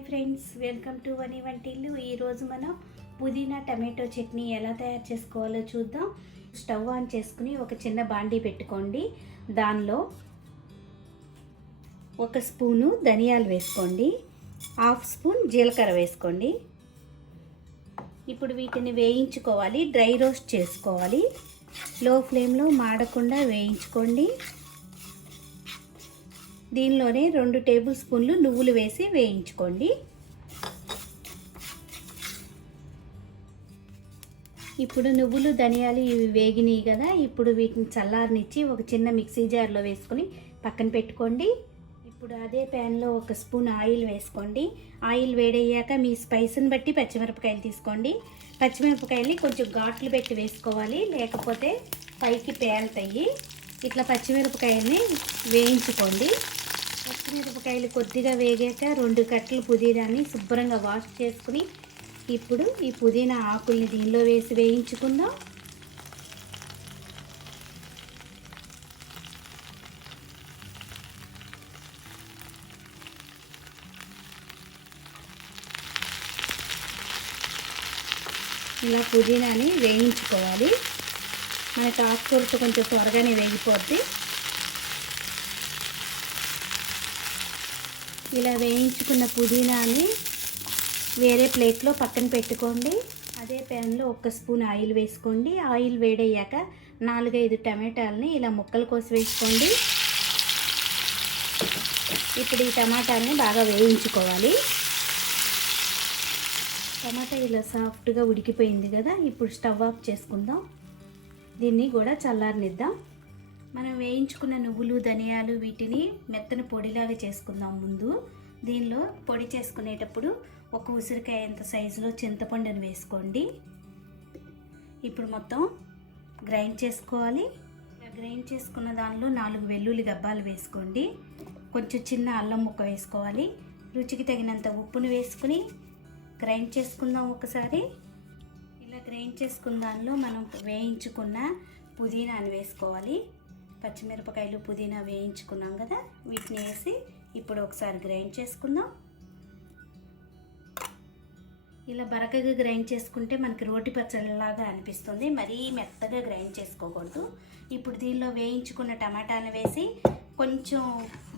Hi friends, welcome to వని వంటిల్లు. ఈరోజు మనం పుదీనా టమాటో చట్నీ ఎలా తయారు చేసుకోవాలో చూద్దాం. స్టవ్ ఆన్ చేసుకుని ఒక చిన్న బాండీ పెట్టుకోండి. దానిలో ఒక స్పూను ధనియాలు వేసుకోండి, హాఫ్ స్పూన్ జీలకర్ర వేసుకోండి. ఇప్పుడు వీటిని వేయించుకోవాలి, డ్రై రోస్ట్ చేసుకోవాలి. లో ఫ్లేమ్లో మాడకుండా వేయించుకోండి. దీనిలోనే 2 టేబుల్ స్పూన్లు నువ్వులు వేసి వేయించుకోండి. ఇప్పుడు నువ్వులు ధనియాలు ఇవి వేగినాయి కదా, ఇప్పుడు వీటిని చల్లారనిచ్చి ఒక చిన్న మిక్సీ జార్లో వేసుకొని పక్కన పెట్టుకోండి. ఇప్పుడు అదే ప్యాన్లో ఒక స్పూన్ ఆయిల్ వేసుకోండి. ఆయిల్ వేడయ్యాక మీ స్పైస్ని బట్టి పచ్చిమిరపకాయలు తీసుకోండి. పచ్చిమిరపకాయల్ని కొంచెం ఘాట్లు పెట్టి వేసుకోవాలి, లేకపోతే పైకి పేలుతాయి. ఇట్లా పచ్చిమిరపకాయల్ని వేయించుకోండి. పచ్చిమిరపకాయలు కొద్దిగా వేగాక 2 కట్టలు పుదీనాని శుభ్రంగా వాష్ చేసుకుని ఇప్పుడు ఈ పుదీనా ఆకుల్ని దీనిలో వేసి వేయించుకుందాం. ఇలా పుదీనాని వేయించుకోవాలి. మనకు ఆకుకూరతో కొంచెం త్వరగానే వేగిపోద్ది. ఇలా వేయించుకున్న పుదీనాని వేరే ప్లేట్లో పక్కన పెట్టుకోండి. అదే ప్యాన్లో 1 స్పూన్ ఆయిల్ వేసుకోండి. ఆయిల్ వేడయ్యాక 4-5 టమాటాలని ఇలా ముక్కలు కోసి వేసుకోండి. ఇప్పుడు ఈ టమాటాని బాగా వేయించుకోవాలి. టమాటా ఇలా సాఫ్ట్గా ఉడికిపోయింది కదా, ఇప్పుడు స్టవ్ ఆఫ్ చేసుకుందాం. దీన్ని కూడా చల్లారనిద్దాం. మనం వేయించుకున్న నువ్వులు ధనియాలు వీటిని మెత్తని పొడిలాగా చేసుకుందాం. ముందు దీనిలో పొడి చేసుకునేటప్పుడు ఒక ఉసిరికాయ అంత సైజులో చింతపండుని వేసుకోండి. ఇప్పుడు మొత్తం గ్రైండ్ చేసుకోవాలి. గ్రైండ్ చేసుకున్న దానిలో 4 వెల్లుల్లి గబ్బాలు వేసుకోండి. కొంచెం చిన్న అల్లం ముక్క వేసుకోవాలి. రుచికి తగినంత ఉప్పును వేసుకుని గ్రైండ్ చేసుకుందాం ఒకసారి. ఇలా గ్రైండ్ చేసుకున్న దానిలో మనం వేయించుకున్న పుదీనాని వేసుకోవాలి. పచ్చిమిరపకాయలు పుదీనా వేయించుకున్నాం కదా, వీటిని వేసి ఇప్పుడు ఒకసారి గ్రైండ్ చేసుకుందాం. ఇలా బరకగా గ్రైండ్ చేసుకుంటే మనకి రోటి పచ్చడిలాగా అనిపిస్తుంది, మరీ మెత్తగా గ్రైండ్ చేసుకోకూడదు. ఇప్పుడు దీనిలో వేయించుకున్న టమాటాలు వేసి కొంచెం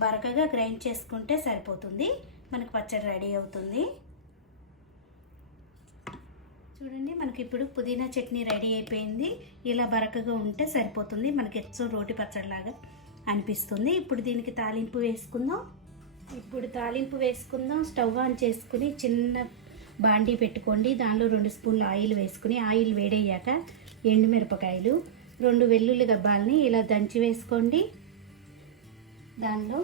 బరకగా గ్రైండ్ చేసుకుంటే సరిపోతుంది, మనకు పచ్చడి రెడీ అవుతుంది. చూడండి, మనకి ఇప్పుడు పుదీనా చట్నీ రెడీ అయిపోయింది. ఇలా బరకగా ఉంటే సరిపోతుంది, మనకి ఎచ్చో రోటి పచ్చడిలాగా అనిపిస్తుంది. ఇప్పుడు దీనికి తాలింపు వేసుకుందాం. స్టవ్ ఆన్ చేసుకుని చిన్న బాండీ పెట్టుకోండి. దానిలో 2 స్పూన్లు ఆయిల్ వేసుకుని ఆయిల్ వేడయ్యాక ఎండుమిరపకాయలు 2 వెల్లుల్లి గబ్బాలని ఇలా దంచి వేసుకోండి. దానిలో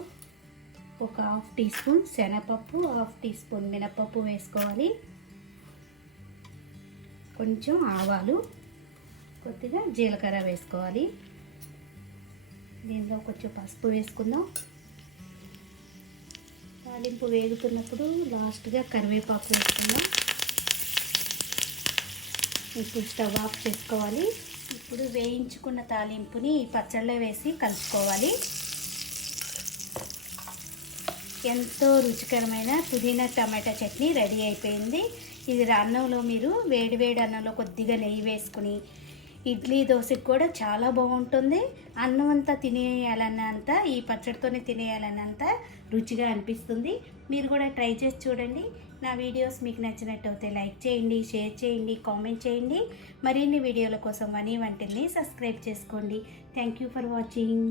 ఒక హాఫ్ టీ స్పూన్ శనగపప్పు, హాఫ్ టీ స్పూన్ మినపప్పు వేసుకోవాలి. కొంచెం ఆవాలు, కొద్దిగా జీలకర్ర వేసుకోవాలి. దీనిలో కొంచెం పసుపు వేసుకుందాం. తాలింపు వేగుతున్నప్పుడు లాస్ట్గా కరివేపాకు వేసుకుందాం. ఇప్పుడు స్టవ్ ఆఫ్ చేసుకోవాలి. ఇప్పుడు వేయించుకున్న తాలింపుని పచ్చళ్ళలో వేసి కలుపుకోవాలి. ఎంతో రుచికరమైన పుదీనా టమాటా చట్నీ రెడీ అయిపోయింది. ఇది అన్నంలో మీరు వేడి అన్నంలో కొద్దిగా నెయ్యి వేసుకుని ఇడ్లీ దోశకి కూడా చాలా బాగుంటుంది. అన్నం అంతా తినేయాలన్నంత ఈ పచ్చడితోనే తినేయాలన్నంత రుచిగా అనిపిస్తుంది. మీరు కూడా ట్రై చేసి చూడండి. నా వీడియోస్ మీకు నచ్చినట్టయితే లైక్ చేయండి, షేర్ చేయండి, కామెంట్ చేయండి. మరిన్ని వీడియోల కోసం వని వంటిల్ని సబ్స్క్రైబ్ చేసుకోండి. Thank you for watching.